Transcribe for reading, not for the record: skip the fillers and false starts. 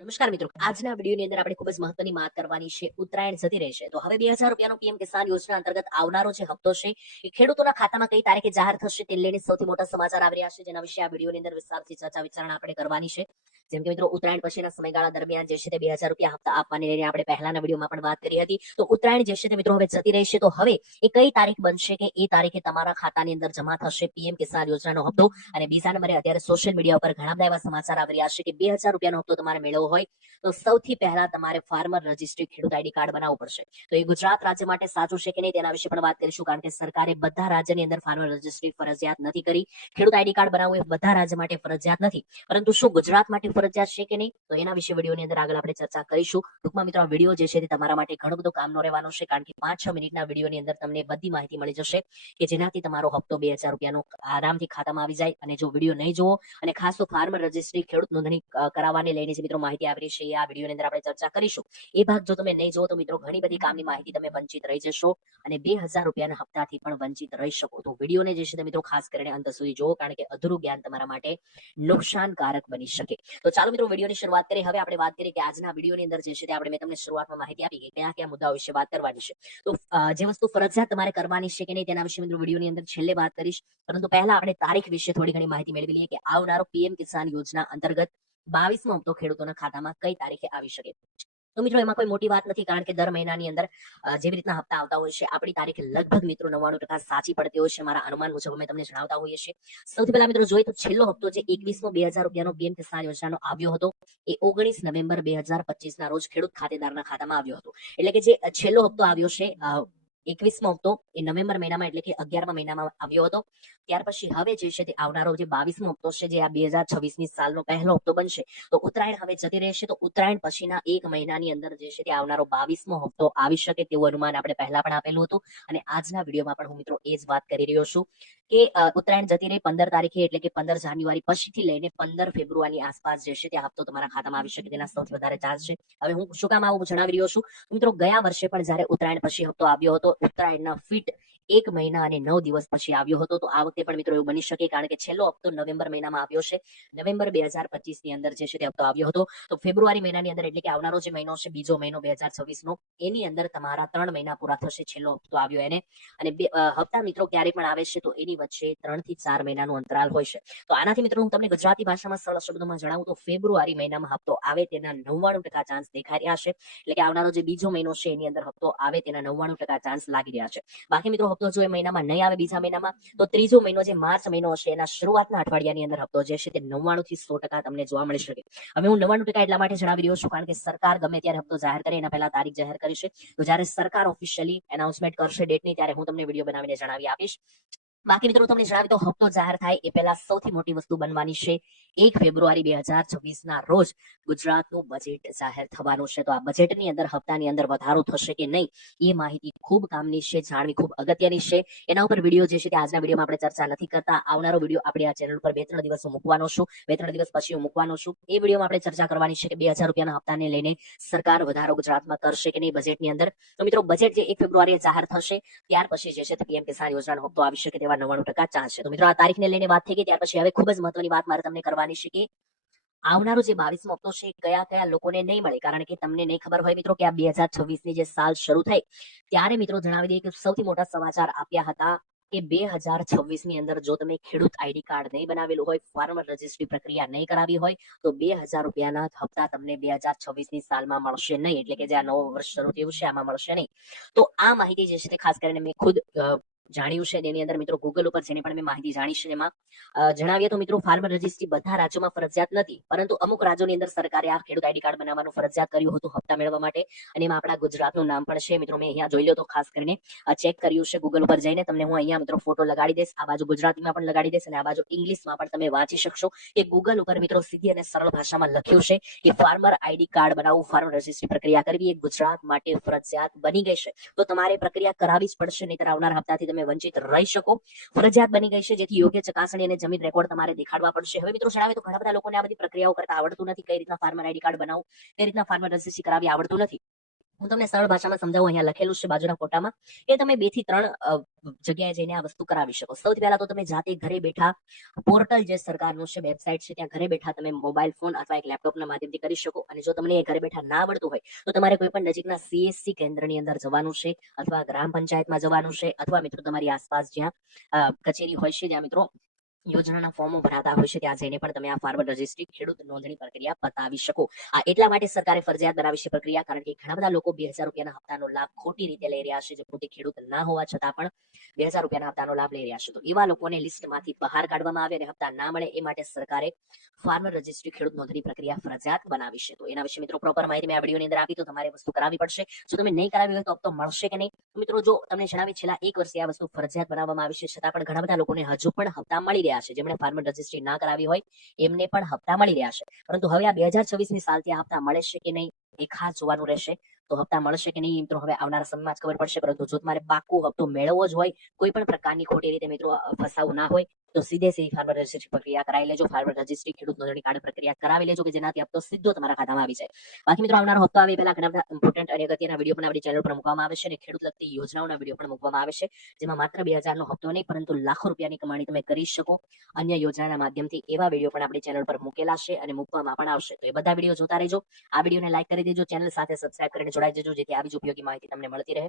નમસ્કાર મિત્રો, આજના વિડીયોની અંદર આપણે ખૂબ જ મહત્વની વાત કરવાની છે. ઉત્તરાયણ જતી રહેશે તો હવે 2000 રૂપિયાનો પીએમ કિસાન યોજના અંતર્ગત આવનારો જે હપ્તો છે એ ખેડૂતોના ખાતામાં કઈ તારીખે જાહેર થશે તે લઈને સૌથી મોટા સમાચાર આવી રહ્યા છે, જેના વિશે આ વિડીયોની અંદર વિસ્તારથી ચર્ચા વિચારણા આપણે કરવાની છે. જેમ કે મિત્રો, ઉત્તરાયણ પછીના સમયગાળા દરમિયાન જે છે તે 2000 રૂપિયા હપ્તા આપવાની લઈને આપણે પહેલાના વિડીયોમાં પણ વાત કરી હતી. તો ઉત્તરાયણ જે છે તે મિત્રો હવે જતી રહેશે તો હવે એ કઈ તારીખ બનશે કે એ તારીખે તમારા ખાતાની અંદર જમા થશે પીએમ કિસાન યોજનાનો હપ્તો. અને બીજા નંબરે અત્યારે સોશિયલ મીડિયા ઉપર ઘણા બધા એવા સમાચાર આવી રહ્યા છે કે 2000 રૂપિયાનો હપ્તો તમારે મેળવવો હોય તો સૌથી પહેલા તમારે ફાર્મર રજિસ્ટ્રી ખેડૂત આઈડી કાર્ડ બનાવવું પડશે. તો એ ગુજરાત રાજ્ય માટે સાચું છે કે નહીં તેના વિશે પણ વાત કરીશું, કારણ કે સરકારે બધા રાજ્યની અંદર ફાર્મર રજિસ્ટ્રી ફરજિયાત નથી કરી. ખેડૂત આઈડી કાર્ડ બનાવવું એ બધા રાજ્ય માટે ફરજિયાત નથી, પરંતુ શું ગુજરાત માટે ફરજિયાત છે કે નહીં તો એના વિશે વિડીયોની અંદર આગળ આપણે ચર્ચા કરીશું. ટૂંકમાં મિત્રો, આ વિડીયો જે છે તે તમારા માટે ઘણો બધો કામનો રહેવાનો છે, કારણ કે 5-6 મિનિટના વિડીયોની અંદર તમને બધી માહિતી મળી જશે કે જેનાથી તમારો હપ્તો 2000 રૂપિયાનો આરામથી ખાતામાં આવી જાય. અને જો વિડીયો નહીં જુઓ અને ખાસ તો ફાર્મર રજિસ્ટ્રી ખેડૂત નોંધણી કરાવવાને લઈને જે મિત્રો માહિતી આવી રહી છે આ વિડીયોની અંદર આપણે ચર્ચા કરીશું. એ ભાગ જો તમે નહીં જુઓ તો મિત્રો ઘણી બધી કામની માહિતી તમે વંચિત રહી જશો અને 2000 રૂપિયાના હપ્તાથી પણ વંચિત રહી શકો. તો વિડીયોને જે છે તે મિત્રો ખાસ કરીને અંત સુધી જુઓ, કારણ કે અધૂરું જ્ઞાન તમારા માટે નુકસાનકારક બની શકે. તો ચાલો મિત્રો, વિડીયોની શરૂઆત કરીએ. હવે આપણે વાત કરીએ કે આજના વિડીયોની અંદર જે છે તે આપણે મેં તમને શરૂઆતમાં માહિતી આપી કે કયા કયા મુદ્દાઓ વિશે વાત કરવાની છે. તો જે વસ્તુ ફરજિયાત તમારે કરવાની છે કે નહીં તેના વિશે મિત્રો વિડીયોની અંદર છેલ્લે વાત કરીશ, પરંતુ પહેલા આપણે તારીખ વિશે થોડી ઘણી માહિતી મેળવી લઈએ કે આવનારો પીએમ કિસાન યોજના અંતર્ગત 22મો હપ્તો ખેડૂતોના ખાતામાં કઈ તારીખે આવી શકે. તો મિત્રો, એમાં કોઈ મોટી વાત નથી, કારણ કે દર મહિનાની અંદર જેવી રીતના હપ્તા આવતા હોય છે આપણી તારીખ લગભગ મિત્રો 99% સાચી પડતી હોય છે. મારા અનુમાન મુજબ અમે તમને જણાવતા હોઈએ છીએ. સૌથી પહેલા મિત્રો જોઈએ તો છેલ્લો હપ્તો જે 21મો 2000 રૂપિયાનો પીએમ કિસાન યોજનાનો આવ્યો હતો એ 19 નવેમ્બર 2025 ના રોજ ખેડૂત ખાતેદારના ખાતામાં આવ્યો હતો. એટલે કે જે છેલ્લો હપ્તો આવ્યો છે 21મો હપ્તો એ નવેમ્બર મહિનામાં એટલે કે 11મા મહિનામાં આવ્યો હતો. ત્યાર પછી હવે જે છે તે આવનારો જે 22મો હપ્તો છે જે આ 2026ની સાલનો પહેલો હપ્તો બનશે. તો ઉત્તરાયણ હવે જતી રહેશે તો ઉત્તરાયણ પછીના એક મહિનાની અંદર જે છે તે આવનારો 22મો હપ્તો આવી શકે તેવું અનુમાન આપણે પહેલા પણ આપેલું હતું. અને આજના વિડીયોમાં પણ હું મિત્રો એ જ વાત કરી રહ્યો છું કે ઉત્તરાયણ જતી રહી 15 તારીખે એટલે કે 15 જાન્યુઆરી પછીથી લઈને 15 ફેબ્રુઆરીની આસપાસ જે છે તે હપ્તો તમારા ખાતામાં આવી શકે તેના સૌથી વધારે ચાન્સ છે. હવે હું શું કામ આવું જણાવી રહ્યો છું મિત્રો, ગયા વર્ષે પણ જયારે ઉત્તરાયણ પછી હપ્તો આવ્યો હતો ઉત્તરાયણના ફિટ 1 મહિના અને 9 દિવસ પછી આવ્યો હતો. તો આ વખતે પણ મિત્રો એવું બની શકે, કારણ કે છેલ્લો હપ્તો નવેમ્બર મહિનામાં આવ્યો છે. નવેમ્બર 2025ની અંદર જે છે તે હપ્તો આવ્યો હતો. તો ફેબ્રુઆરી મહિનાની અંદર એટલે કે આવનારો જે મહિનો છે બીજો મહિનો 2026નો એની અંદર તમારા 3 મહિના પૂરા થશે છેલ્લો હપ્તો આવ્યો એને. અને હપ્તા મિત્રો ક્યારે પણ આવે છે તો એની વચ્ચે 3 થી 4 મહિનાનું અંતરાલ હોય છે. તો આનાથી મિત્રો હું તમને ગુજરાતી ભાષામાં સરળ શબ્દોમાં જણાવું તો ફેબ્રુઆરી મહિનામાં હપ્તો આવે તેના 99% ચાન્સ દેખાઈ રહ્યા છે. એટલે કે આવનારો જે બીજો મહિનો છે એની અંદર હપ્તો આવે તેના 99% ચાન્સ લાગી રહ્યા છે. બાકી મિત્રો હપ્તો જો એ મહિનામાં નહીં આવે બીજા મહિનામાં તો ત્રીજો મહિનો જે માર્ચ મહિનો હશે એના શરૂઆતના અઠવાડિયાની અંદર હપ્તો જે છે તે 99 થી 100% તમને જોવા મળી શકે. હવે હું 99% એટલા માટે જણાવી રહ્યો છું કારણ કે સરકાર ગમે ત્યારે હપ્તો જાહેર કરે એના પહેલા તારીખ જાહેર કરી છે. તો જ્યારે સરકાર ઓફિશિયલી એનાઉન્સમેન્ટ કરશે ડેટની ત્યારે હું તમને વિડીયો બનાવીને જણાવી આપીશ. બાકી મિત્રો તમને જણાવી તો હપ્તો જાહેર થાય એ પહેલા સૌથી મોટી વસ્તુ બનવાની છે 1 ફેબ્રુઆરી 2026ના રોજ ગુજરાતનું બજેટ જાહેર થવાનું છે. તો આ બજેટની અંદર હપ્તાની અંદર વધારો થશે કે નહીં એ માહિતી ખૂબ કામની છે, જાણવી ખૂબ અગત્યની છે. એના ઉપર વિડીયો જે છે તે આજના વિડીયોમાં આપણે ચર્ચા નથી કરતા. આવનારો વિડીયો આપણે આ ચેનલ પર 2-3 દિવસ મૂકવાનો છું, 2-3 દિવસ પછી હું મૂકવાનો છું. એ વિડીયોમાં આપણે ચર્ચા કરવાની છે કે 2000 રૂપિયાના હપ્તાને લઈને સરકાર વધારો ગુજરાતમાં કરશે કે નહીં બજેટની અંદર. તો મિત્રો બજેટ જે 1 ફેબ્રુઆરીએ જાહેર થશે ત્યાર પછી જે છે તે પીએમ કિસાન યોજનાનો હપ્તો આવી શકે તેવા 99% ચાન્સ છે. તો મિત્રો આ તારીખને લઈને વાત થઈ ગઈ. ત્યાર પછી હવે ખૂબ જ મહત્વની વાત મારે તમને કરવાની છે કે આવનારો જે 22મો હપ્તો છે કયા કયા લોકોને નહીં મળે. કારણ કે તમને નહીં ખબર હોય મિત્રો કે આ 2026ની જે સાલ શરૂ થઈ ત્યારે મિત્રો જણાવી દઈએ કે સૌથી મોટા સમાચાર આપ્યા હતા કે 2026ની અંદર જો તમે ખેડૂત આઈડી કાર્ડ નહીં બનાવેલું હોય, ફાર્મર રજિસ્ટ્રી પ્રક્રિયા નહીં કરાવી હોય તો 2000 રૂપિયાના હપ્તા તમને 2026ની સાલમાં મળશે નહીં. એટલે કે જે આ નવું વર્ષ શરૂ થયું છે આમાં મળશે નહીં. તો આ માહિતી જે છે તે ખાસ કરીને મેં ખુદ જાણ્યું છે. તેની અંદર મિત્રો ગૂગલ ઉપર જેને પણ મેં માહિતી જાણી છે એમાં જણાવીએ તો મિત્રો ફાર્મર રજિસ્ટ્રી બધા રાજ્યોમાં ફરજિયાત નથી, પરંતુ અમુક રાજ્યોની અંદર સરકારે આ ખેડૂત આઈડી કાર્ડ બનાવવાનું ફરજિયાત કર્યું હતું હપ્તા મેળવવા માટે. અને એમાં આપણા ગુજરાતનું નામ પણ છે. મિત્રો મેં અહીંયા જોઈ લો તો ખાસ કરીને ચેક કર્યું છે ગૂગલ ઉપર જઈને. તમને હું અહીંયા મિત્રો ફોટો લગાડી દઈશ, આ બાજુ ગુજરાતીમાં પણ લગાડી દઈશ અને આ બાજુ ઇંગ્લિશમાં પણ તમે વાંચી શકશો કે ગૂગલ ઉપર મિત્રો સીધી અને સરળ ભાષામાં લખ્યું છે કે ફાર્મર આઈડી કાર્ડ બનાવવું, ફાર્મર રજિસ્ટ્રી પ્રક્રિયા કરવી એ ગુજરાત માટે ફરજિયાત બની ગઈ છે. તો તમારે પ્રક્રિયા કરાવી જ પડશે, નહીંતર આવનાર હપ્તાથી તમે વંચિત રહી શકો. ફરજિયાત બની ગઈ છે, જેથી યોગ્ય ચકાસણી અને જમીન રેકોર્ડ તમારે દેખાડવા પડશે. હવે મિત્રો જણાવે તો ઘણા બધા લોકોને આ બધી પ્રક્રિયાઓ કરતા આવડતું નથી, કઈ રીતના ફાર્મર આઈડી કાર્ડ બનાવવું, કઈ રીતના ફાર્મર રજિસ્ટ્રી કરાવી આવડતું નથી. હું તમને સરળ ભાષામાં સમજાવું. અહીંયા લખેલું છે બાજુના ફોટામાં કે તમે 2 થી 3 જગ્યાએ જઈને આ વસ્તુ કરાવી શકો. સૌથી પહેલા તો તમે જાતે ઘરે બેઠા પોર્ટલ જે સરકારનું છે, વેબસાઇટ છે, ત્યાં ઘરે બેઠા તમે મોબાઈલ ફોન અથવા એક લેપટોપના માધ્યમથી કરી શકો. અને જો તમને એ ઘરે બેઠા ના આવડતું હોય તો તમારે કોઈ પણ નજીકના CSC કેન્દ્રની અંદર જવાનું છે, અથવા ગ્રામ પંચાયતમાં જવાનું છે, અથવા મિત્રો તમારી આસપાસ જ્યાં કચેરી હોય છે, જ્યાં મિત્રો યોજનાના ફોર્મો ભરાતા હોય છે, ત્યાં જઈને પણ તમે આ ફાર્મર રજિસ્ટ્રી ખેડૂત નોંધણી પ્રક્રિયા બતાવી શકો. આ એટલા માટે સરકારે ફરજિયાત બનાવી છે પ્રક્રિયા, કારણ કે ઘણા બધા લોકો 2000 રૂપિયાના હપ્તાનો લાભ ખોટી રીતે લઈ રહ્યા છે, જે પોતે ખેડૂત ના હોવા છતાં પણ 2000 રૂપિયાના હપ્તાનો લાભ લઈ રહ્યા છે. તો એવા લોકોને લિસ્ટમાંથી બહાર કાઢવામાં આવે અને હપ્તા ના મળે એ માટે સરકારે ફાર્મર રજિસ્ટ્રી ખેડૂત નોંધણી પ્રક્રિયા ફરજિયાત બનાવી છે. તો એના વિશે મિત્રો પ્રોપર માહિતી મેં આ વિડીયોની અંદર આપી. તો તમારે વસ્તુ કરાવવી પડશે. જો તમે નહીં કરાવી હોય તો હપ્તો મળશે કે નહીં? તો મિત્રો જો તમને જણાવી, છેલ્લા 1 વર્ષથી આ વસ્તુ ફરજિયાત બનાવવામાં આવી છે, છતાં પણ ઘણા બધા લોકોને હજુ પણ હપ્તા મળી રહ્યા છે. જેમણે ફાર્મર રજિસ્ટ્રી ના કરાવી હોય એમને પણ હપ્તા મળી રહ્યા છે. પરંતુ હવે આ 2026ની સાલથી આ હપ્તા મળે છે કે નહીં એ ખાસ જોવાનું રહેશે. તો હપ્તા મળશે કે નહીં મિત્રો હવે આવનારા સમયમાં જ ખબર પડશે. પરંતુ જો તમારે પાક્કો હપ્તો મેળવવો જ હોય, કોઈ પણ પ્રકારની ખોટી રીતે મિત્રો ફસાવું ના હોય, તો સીધી ફાર્મર રજિસ્ટ્રી પ્રક્રિયા કરાવી લેજો. ફાર્મર રજિસ્ટ્રી ખેડૂત નોંધણી કાર્ડ પ્રક્રિયા કરાવી લેજો, કે જેનાથી હપ્તો સીધો તમારા ખાતામાં આવી જાય. બાકી મિત્રો આવનારો હપ્તો આવે પહેલા ઘણા બધા ઇમ્પોર્ટન્ટ અને અગત્યના વિડીયો પણ આપણી ચેનલ પર મૂકવામાં આવે છે, અને ખેડૂત લગતી યોજનાઓના વિડીયો પણ મૂકવામાં આવે છે, જેમાં માત્ર 2000નો હપ્તો નહીં પરંતુ લાખો રૂપિયાની કમાણી તમે કરી શકો અન્ય યોજનાના માધ્યમથી. એવા વિડીયો પણ આપણી ચેનલ પર મૂકેલા છે અને મૂકવામાં પણ આવશે. તો એ બધા વિડીયો જોતા રહેજો. આ વિડીયોને લાઈક કરી દેજો, ચેનલ સાથે સબસ્ક્રાઇબ કરીને જોડાઈ જજો, જેથી આવી જ ઉપયોગી માહિતી તમને મળતી રહે.